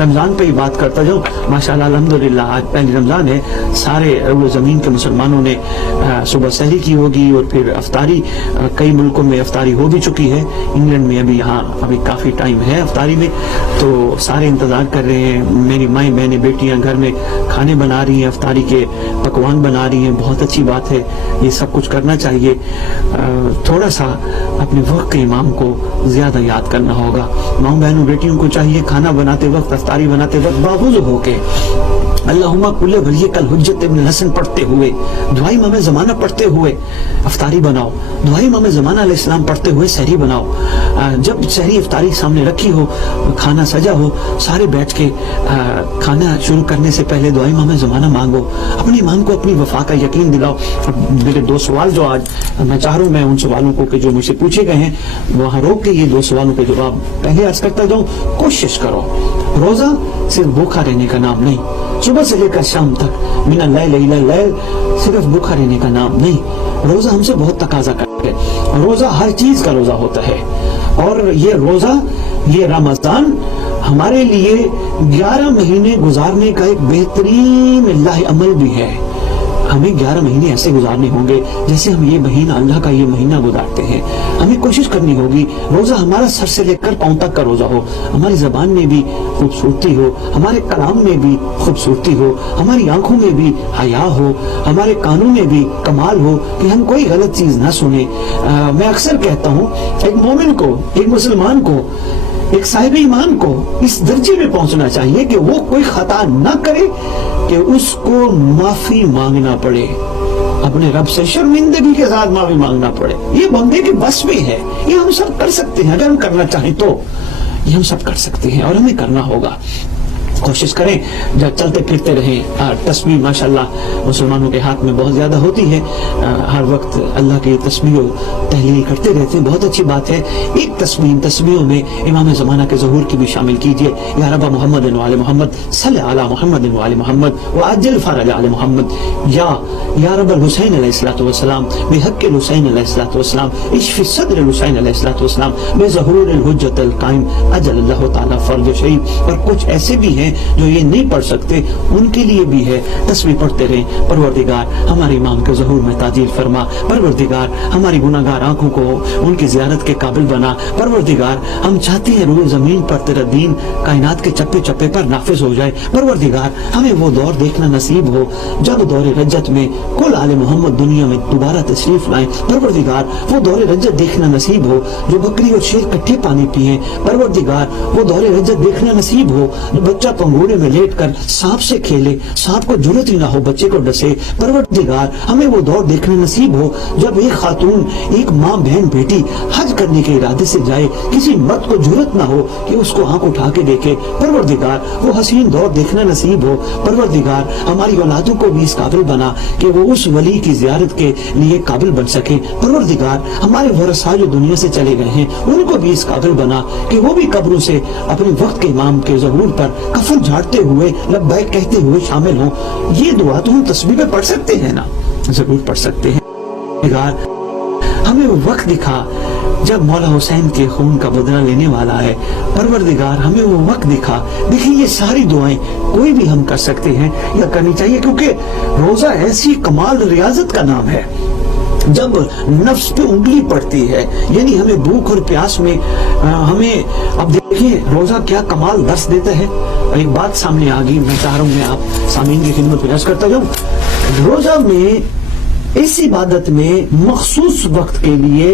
رمضان پہ ہی بات کرتا جاؤں، ماشاءاللہ الحمدللہ آج پہلی رمضان ہے، سارے روئے زمین کے مسلمانوں نے صبح سحری کی ہوگی اور پھر افطاری، کئی ملکوں میں افطاری ہو بھی چکی ہے، انگلینڈ میں یہاں ابھی کافی ٹائم ہے افطاری میں، تو سارے انتظار کر رہے ہیں۔ میری مائیں بہنیں بیٹیاں گھر میں کھانے بنا رہی ہیں، افطاری کے پکوان بنا رہی ہیں، بہت اچھی بات ہے، یہ سب کچھ کرنا چاہیے۔ تھوڑا سا اپنے وقت کے امام کو زیادہ یاد کرنا ہوگا۔ ماؤں بہنوں بیٹیوں کو چاہیے کھانا بناتے وقت، افطاری بناتے وقت باوضو ہو کے اللہم کل ولیک الحجت ابن حسن پڑھتے ہوئے، دعائی امام زمانہ پڑھتے ہوئے افطاری بناؤ، دعائی امام زمانہ علیہ السلام پڑھتے ہوئے سحری بناؤ۔ جب سحری افطاری سامنے رکھی ہو، کھانا سجا ہو، سارے بیٹھ کے کھانا شروع کرنے سے پہلے دعائی امام زمانہ مانگو، اپنے امام کو اپنی وفا کا یقین دلاؤ۔ میرے دو سوال جو آج میں چاہ رہا ہوں میں ان سوالوں کو کہ جو مجھ سے پوچھے گئے ہیں وہاں روک کے یہ دو سوالوں کے جواب پہلے عرض کرتا جاؤں۔ کوشش کرو، روزہ صرف بھوکا رہنے کا نام نہیں، صبح سے لے کر شام تک من اللیل الی اللیل صرف بھوکا رہنے کا نام نہیں، روزہ ہم سے بہت تقاضا کرتا ہے، روزہ ہر چیز کا روزہ ہوتا ہے، اور یہ روزہ، یہ رمضان ہمارے لیے 11 مہینے گزارنے کا ایک بہترین اللہ عمل بھی ہے۔ ہمیں 11 مہینے ایسے گزارنے ہوں گے جیسے ہم یہ مہینہ، اللہ کا یہ مہینہ گزارتے ہیں۔ ہمیں کوشش کرنی ہوگی روزہ ہمارا سر سے لے کر پاؤں تک کا روزہ ہو، ہماری زبان میں بھی خوبصورتی ہو، ہمارے کلام میں بھی خوبصورتی ہو، ہماری آنکھوں میں بھی حیا ہو، ہمارے کانوں میں بھی کمال ہو کہ ہم کوئی غلط چیز نہ سنیں۔ میں اکثر کہتا ہوں ایک مومن کو، ایک مسلمان کو، ایک صاحب ایمان کو اس درجے میں پہنچنا چاہیے کہ وہ کوئی خطا نہ کرے کہ اس کو معافی مانگنا پڑے، اپنے رب سے شرمندگی کے ساتھ معافی مانگنا پڑے۔ یہ بندے کے بس میں ہے، یہ ہم سب کر سکتے ہیں، اگر ہم کرنا چاہیں تو یہ ہم سب کر سکتے ہیں اور ہمیں کرنا ہوگا۔ کوشش کریں جب چلتے پھرتے رہیں۔ تسبیح ماشاءاللہ مسلمانوں کے ہاتھ میں بہت زیادہ ہوتی ہے، ہر وقت اللہ کی تسبیح و تحلیل کرتے رہتے ہیں، بہت اچھی بات ہے۔ ایک تسبیحوں میں امام زمانہ کے ظہور کی بھی شامل کیجئے، یا رب محمد وعلی محمد صلی علی محمد وعلی محمد وعجل فرج علی محمد، یا رب الحسین علیہ الصلوۃ والسلام بحق الحسین علیہ الصلوۃ والسلام اشفی صدر الحسین علیہ الصلوۃ والسلام بظہور الحجت القائم اجل اللہ تعالی فرج شریف۔ اور کچھ ایسے بھی ہیں جو یہ نہیں پڑھ سکتے، ان کے لیے بھی ہے، تسبیح پڑھتے رہیں۔ پروردگار ہمارے امام کے ظہور میں تعجیل فرما، پروردگار ہماری گناہگار آنکھوں کو ان کی زیارت کے قابل بنا، پروردگار ہم چاہتے ہیں روئے زمین پر تیرا دین کائنات کے چپے چپے پر نافذ ہو جائے، پروردگار ہمیں وہ دور دیکھنا نصیب ہو جب دور رجت میں کل آل محمد دنیا میں دوبارہ تشریف لائیں، پروردگار وہ دور رجت دیکھنا نصیب ہو جو بکری اور شیر کٹھے پانی پیئیں، پروردگار وہ دور رجت دیکھنا نصیب ہو جو بچہ پنگوڑے میں لیٹ کر سانپ سے کھیلے، سانپ کو جرت ہی نہ ہو بچے کو ڈسے، پروردگار ہمیں وہ دور دیکھنا نصیب ہو جب ایک خاتون، ایک ماں بہن بیٹی حج کرنے کے ارادے سے جائے، کسی مرد کو جرت نہ ہو کہ اس کو آنکھ اٹھا کے دیکھے، پروردگار وہ حسین دور دیکھنا نصیب ہو، پروردگار ہماری اولادوں کو بھی اس قابل بنا کہ وہ اس ولی کی زیارت کے لیے قابل بن سکے، پروردگار ہمارے ورثاء جو دنیا سے چلے گئے ہیں ان کو بھی اس قابل بنا کہ وہ بھی قبروں سے اپنے وقت کے امام کے ظہور پر کفن جھاڑتے ہوئے لبیک کہتے ہوئے شامل ہوں۔ یہ دعا تو ہم تسبیح میں پڑھ سکتے ہیں نا، ضرور پڑھ سکتے ہیں۔ ہمیں وہ وقت دکھا جب مولا حسین کے خون کا بدلہ لینے والا ہے، پروردگار ہمیں وہ وقت دکھا۔ دیکھیں یہ ساری دعائیں کوئی بھی ہم کر سکتے ہیں یا کرنی چاہیے، کیونکہ روزہ ایسی کمال ریاضت کا نام ہے جب نفس پہ انگلی پڑتی ہے، یعنی ہمیں بھوک اور پیاس میں ہمیں، اب دیکھیں روزہ کیا کمال درس دیتا ہے۔ ایک بات سامنے آ گئی، میں چاہ رہا ہوں میں آپ سامعین کی خدمت پیش کرتا جاؤں۔ روزہ میں اس عبادت میں مخصوص وقت کے لیے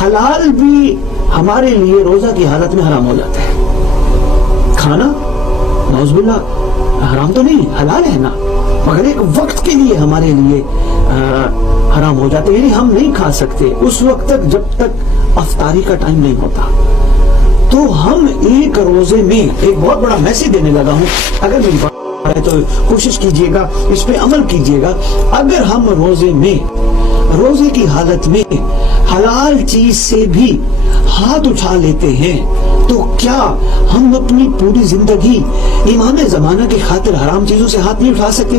حلال بھی ہمارے لیے روزہ کی حالت میں حرام ہو جاتا ہے۔ کھانا نعوذ باللہ حرام تو نہیں، حلال ہے نا، مگر ایک وقت کے لیے ہمارے لیے حرام ہو جاتے، یعنی ہم نہیں کھا سکتے اس وقت تک جب تک افطاری کا ٹائم نہیں ہوتا۔ تو ہم ایک روزے میں ایک بہت بڑا میسج دینے لگا ہوں، اگر میری بات ہے تو کوشش کیجئے گا، اس پہ عمل کیجئے گا۔ اگر ہم روزے کی حالت میں حلال چیز سے بھی ہاتھ اٹھا لیتے ہیں تو کیا ہم اپنی پوری زندگی امام زمانہ کی خاطر حرام چیزوں سے ہاتھ نہیں اٹھا سکتے؟